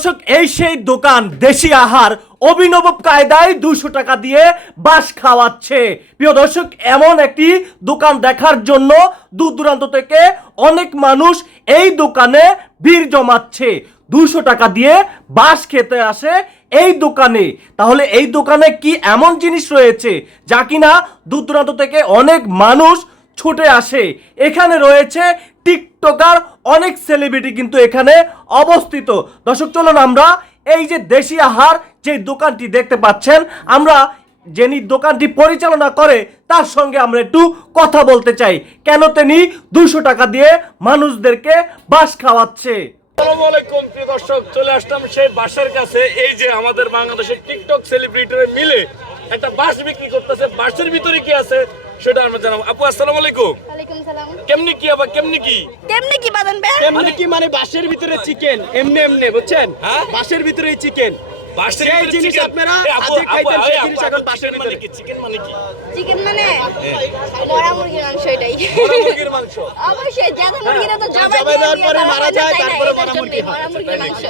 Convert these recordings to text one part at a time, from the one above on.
দর্শক, এই সেই দোকান দেশি আহার, অভিনব কায়দায় দুশো টাকা দিয়ে বাস খাওয়াচ্ছে। প্রিয় দর্শক, এমন একটি দোকান দেখার জন্য দূর দূরান্ত থেকে অনেক মানুষ এই দোকানে ভিড় জমাচ্ছে। দুশো টাকা দিয়ে বাস খেতে আসে এই দোকানে। তাহলে এই দোকানে কি এমন জিনিস রয়েছে, যা কিনা দূর দূরান্ত থেকে অনেক মানুষ ছুটে আসে। এখানে রয়েছে টিকটকার, অনেক সেলিব্রিটি কিন্তু এখানে অবস্থিত। দর্শক, চলুন আমরা এই যে দেশি আহার যে দোকানটি দেখতে পাচ্ছেন, আমরা যিনি দোকানটি পরিচালনা করে, তার সঙ্গে আমরা একটু কথা বলতে চাই। কেন তিনি দুশো টাকা দিয়ে মানুষদেরকে বাস খাওয়াচ্ছে? দর্শক, চলে আসলাম সেই বাসের কাছে। এই যে আমাদের বাংলাদেশের টিকটক সেলিব্রিটিরা মিলে একটা বাস বিক্রি করতেছে বাসের ভিতরে কি আছে সেটা আমরা জানাব। আপু আসসালামু আলাইকুম। কেমনি কি আবার কেমনি কি? কেমনি কি বাদান বে এমনি কি মানে বাসের ভিতরে চিকেন এমনি এমনি বুঝছেন? হ্যাঁ? বাসের ভিতরেই চিকেন বাসের ভিতরে জিনিস আপনারা আজকে খাইতেন, সেই জিনিস এখন বাসের মানে ভিতরে। কি? চিকেন মানে কি? চিকেন মানে মরা মুরগির মাংস এটাই। বড় মুরগির মাংস? অবশ্যই জাদা মুরগিরা তো জবাই জবাই দেওয়ার পরে মারা যায়, তারপরে মরা মুরগি হয়। মাংস।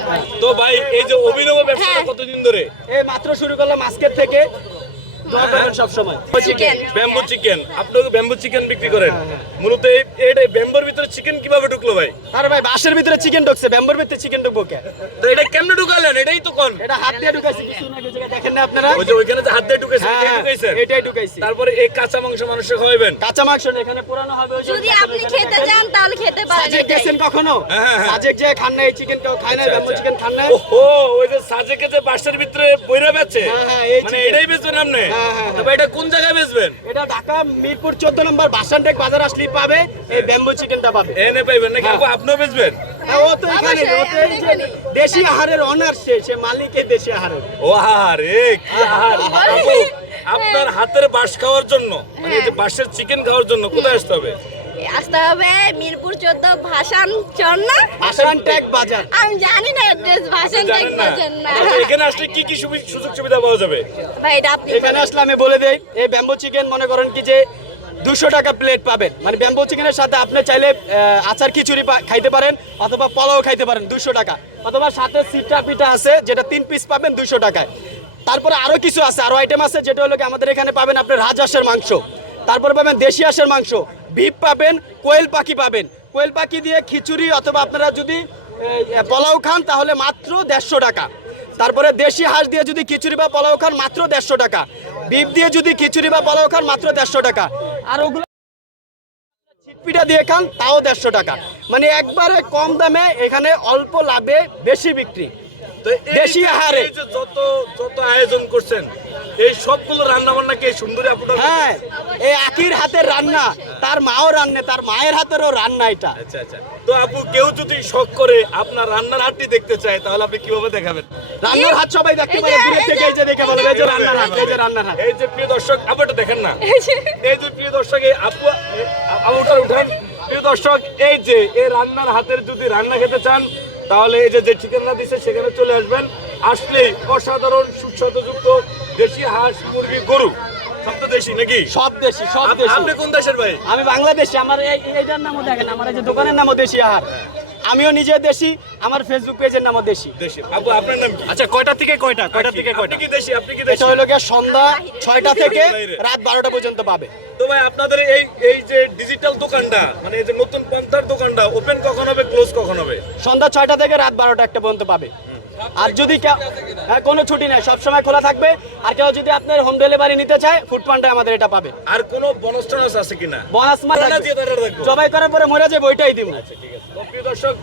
তো ভাই এই যে অভিনব ব্যবসাটা হ্যাঁ। কতদিন ধরে? এই মাত্র শুরু করলাম আজকের থেকে। সব সময় চিকেন ব্যাম্বু চিকেন আপনাকে ব্যাম্বু চিকেন বিক্রি করেন। মূলত এটা ব্যাম্বুর ভিতরে চিকেন কীভাবে ঢুকলো ভাই? আরে ভাই বাসের ভিতরে চিকেন ঢুকছে। ব্যাম্বুর ভিতরে চিকেন ঢুকবো কে? তো এটা কেমনে ঢুকালেন? এটাই তো কোন? এটা হাত দিয়ে ঢুকাইছি। কিছু না কিছু দেখেন না আপনারা। ওই যে ওইখানে যে হাত দিয়ে ঢুকেছে এটাই ঢুকাইছেন? এটাই ঢুকাইছি। তারপরে এই কাঁচা মাংস মানুষকে খাওয়াবেন কাঁচা মাংস এখানে পুরানো হবে ওই যদি আপনি খেতে চান তাহলে খেতে পারেন। সাজেক গেছেন কখনো? হ্যাঁ, হ্যাঁ, হ্যাঁ। সাজেক যে খান না এই চিকেন কেউ খায় না ব্যাম্বু চিকেন খান না ওহো ওই যে সাজেকে যে বাসের ভিতরে বইরা বেচে? মানে এটাই বেচবেন আপনি? তবে এটা কোন জায়গায় বেচবেন? এটা ঢাকা মিরপুর চোদ্দ নম্বর বাসানটেক বাজার আসলেই পাবে এই ব্যাম্বু চিকেনটা পাবে। এনে পাইবেন নাকি হ্যাঁ। আপনিও বেচবেন? হ্যাঁ, ও তো এখানে ও তো দেশি আহারের অনার সে সে মালিকের দেশি আহারের। ও আরে কি আহার। আপু আপনার হাতের বাস খাওয়ার জন্য মানে এই যে বাসের চিকেন খাওয়ার জন্য কোথায় আসতে হবে? আসতে হবে মিরপুর চোদ্দ ভাষান চর না বাসানটেক বাজার। আমি জানি না জানেন না। আচ্ছা, এখানে আসলে কি কি সুযোগ সুবিধা পাওয়া যাবে? ভাই এটা আপনি এখানে আসলে আমি বলে দেই এই ব্যাম্বু চিকেন মনে করেন কি যে দুশো টাকা প্লেট পাবেন। মানে ব্যাম্বু চিকেনের সাথে আপনি চাইলে আচার খিচুড়ি খাইতে পারেন অথবা পোলাও খাইতে পারেন দুশো টাকা। অথবা সাথে সিটা পিঠা আছে যেটা তিন পিস পাবেন দুশো টাকায়। তারপরে আরও কিছু আছে আরও আইটেম আছে যেটা হলো কি আমাদের এখানে পাবেন আপনার রাজহাঁসের মাংস। তারপরে পাবেন দেশি হাঁসের মাংস। বিপ পাবেন কোয়েল পাখি পাবেন। কোয়েল পাখি দিয়ে খিচুড়ি অথবা আপনারা যদি পোলাও খান তাহলে মাত্র দেড়শো টাকা। তারপরে দেশি হাঁস দিয়ে যদি খিচুড়ি বা পলাও খান মাত্র দেড়শো টাকা। বিপ দিয়ে যদি খিচুড়ি বা পলাও খান মাত্র দেড়শো টাকা। আর ওগুলো ছিটপিটা দিয়ে খান তাও দেড়শো টাকা। মানে একবারে কম দামে এখানে অল্প লাভে বেশি বিক্রি। তো দেশি যে যত করছেন? এই সবগুলো রান্না বান্না কি সুন্দরী আপনার হ্যাঁ এই আকির হাতের রান্না তার মাও রান্নে তার মায়ের হাতেরও রান্না এটা। আচ্ছা আচ্ছা। তো আপু কেউ যদি শখ করে আপনার রান্নার হাতটি দেখতে চায় তাহলে আপনি কীভাবে দেখাবেন? রান্নার হাত সবাই দেখতে পারে যে- থেকে এই যে দেখে বলবে এই যে রান্নার হাত এই যে রান্নার হাত। এই যে প্রিয় দর্শক আপু এটা দেখেন না? এই যে। প্রিয় দর্শক এই আপু আপুটার উঠান প্রিয় দর্শক এই যে এই রান্নার হাতের যদি রান্না খেতে চান তাহলে এই যে যে ঠিকানা দিচ্ছে সেখানে চলে আসবেন। আসলে অসাধারণ সুস্বাদুযুক্ত দেশি হাঁস মুরগি গরু। সব তো দেশি নাকি? সব দেশি সব দেশি। আপনি কোন দেশের ভাই? আমি বাংলাদেশি আমার এইটার নামও দেখেন আমার এই যে দোকানের নামও দেশি আহার। আমিও নিজে দেশি আমার ফেসবুক পেজের নামও দেশি। দেশি। আপু আপনার নাম কি? আচ্ছা কয়টা থেকে কয়টা? কয়টা থেকে কয়টা? কি দেশি? আপনি কি দেশি? এটা হলো গিয়ে সন্ধ্যা ছয়টা থেকে রাত বারোটা পর্যন্ত পাবে। তো ভাই আপনাদের এই এই যে ডিজিটাল দোকানটা মানে এই যে নতুন পন্থার দোকানটা ওপেন কখন হবে ক্লোজ কখন হবে? সন্ধ্যা ছয়টা থেকে রাত বারোটা একটা পর্যন্ত পাবে। আর যদি হ্যাঁ, কোনো ছুটি নেই সবসময় খোলা থাকবে। আর কেউ যদি আপনার হোম ডেলিভারি নিতে চায় ফুড পান্ডে আমাদের এটা পাবে। আর কোনো বোনাস টোনাস আছে কিনা? বোনাস। জবাই করার পরে মরে যে বইটাই দিব। ঠিক আছে। দর্শক